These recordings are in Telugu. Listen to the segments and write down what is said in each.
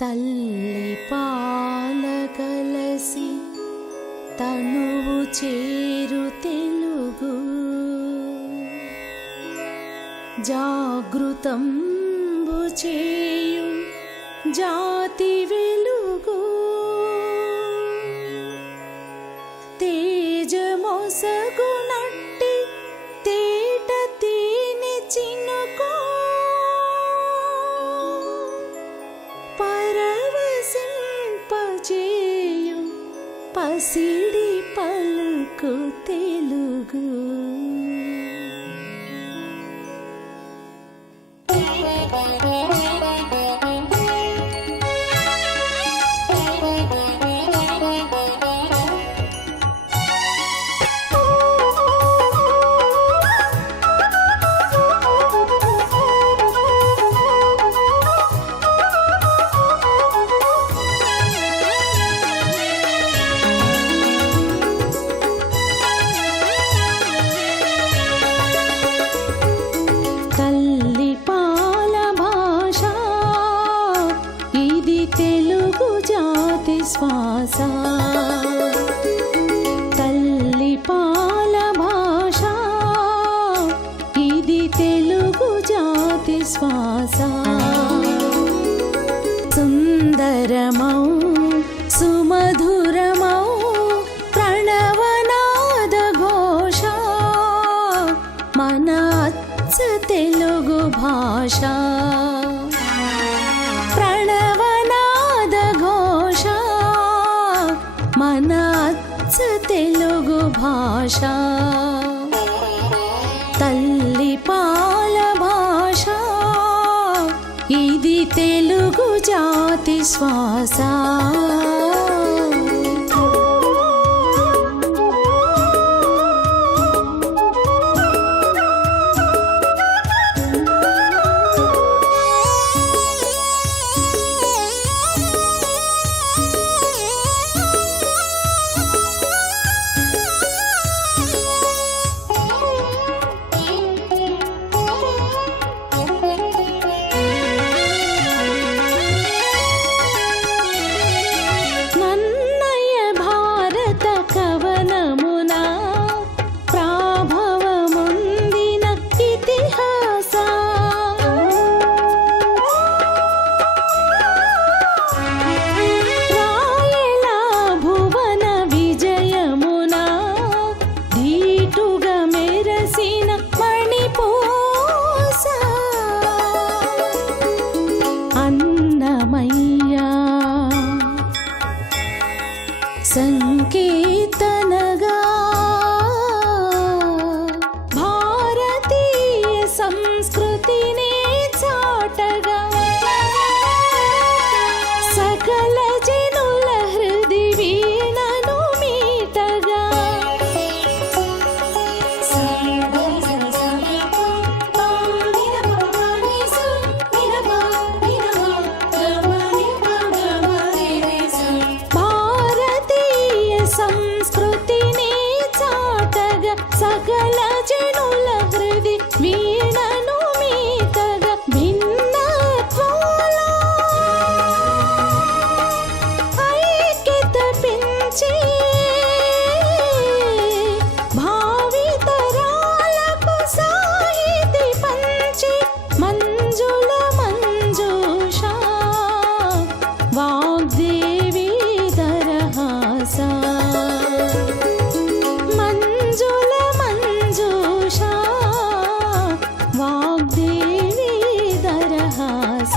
తల్లి పాల కలసి తనువు చేరు తెలుగు జాగృతంబు చేయు జాతి వెలుగు తేజమొసగునట్టి తేట తేనె చినుకు పరవశింపజేయు పసిడి పలుకు తెలుగు శ్వాస తల్లి పాల భాష ఇది తెలుగు జాతి శ్వాస సుందరమౌ సుమధురమౌ ప్రణవనాద ఘోష మన అచ్చ తెలుగు భాష మన అచ్చ తెలుగు భాష తల్లి పాల భాష ఇది తెలుగు జాతి శ్వాస సంకీర్తనగా భారతీయ సంస్కృతిని చాటగా సకల జనుల హృది వీణను మీటగా సంస్కృతిని చాటగా సకల జనుల హృది వీణను మీటగా భిన్నత్వంలో ఐక్యత పెంచి భావితరాలకు సాహితీ పంచి మంజుల మంజూష వాగ్దేవి దరహాస మంజుల మంజూష వాగ్దేవి దరహాస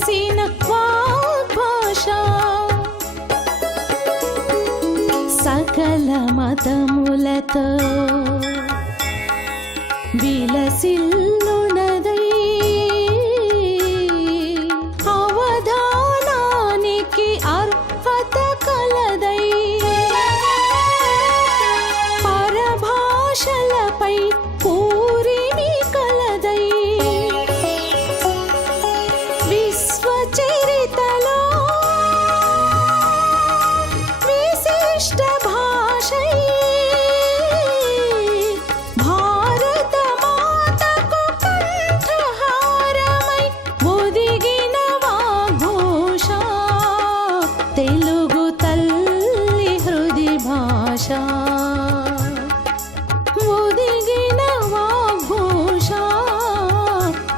వెలసిన వాగ్భాష సకల మతములతో విలసిల్లునదై అవధానానికి అర్హత కలదై పరభాషలపై పూరిమి కలదై విశ్వచరితలో విశిష్ట భాషై భారత మాతకు కంఠహారమై ఒదిగిన వాగ్ఘోష తెలుగు తల్లి హృది భాష ఒదిగిన వాగ్ఘోష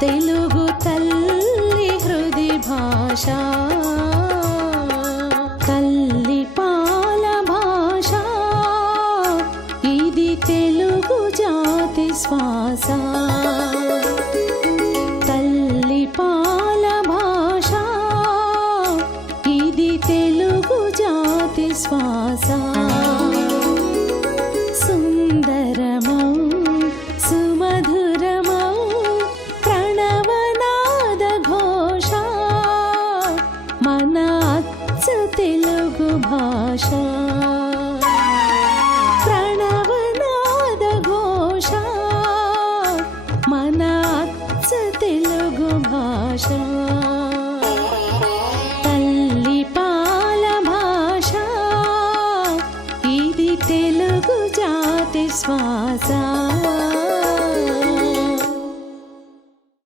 తెలుగు తల్లి హృది భాష తల్లి పాల భాష ఇది తెలుగు జాతి శ్వాస తల్లి పాల భాష ఇది తెలుగు జాతి శ్వాస సుందరమౌ సుమధురమౌ ప్రణవనాద ఘోష మన అచ్చ తెలుగు భాష ప్రణవనాద ఘోష మన అచ్చ తెలుగు భాష తల్లి పాల భాష ఇది తెలుగు జాతి శ్వాస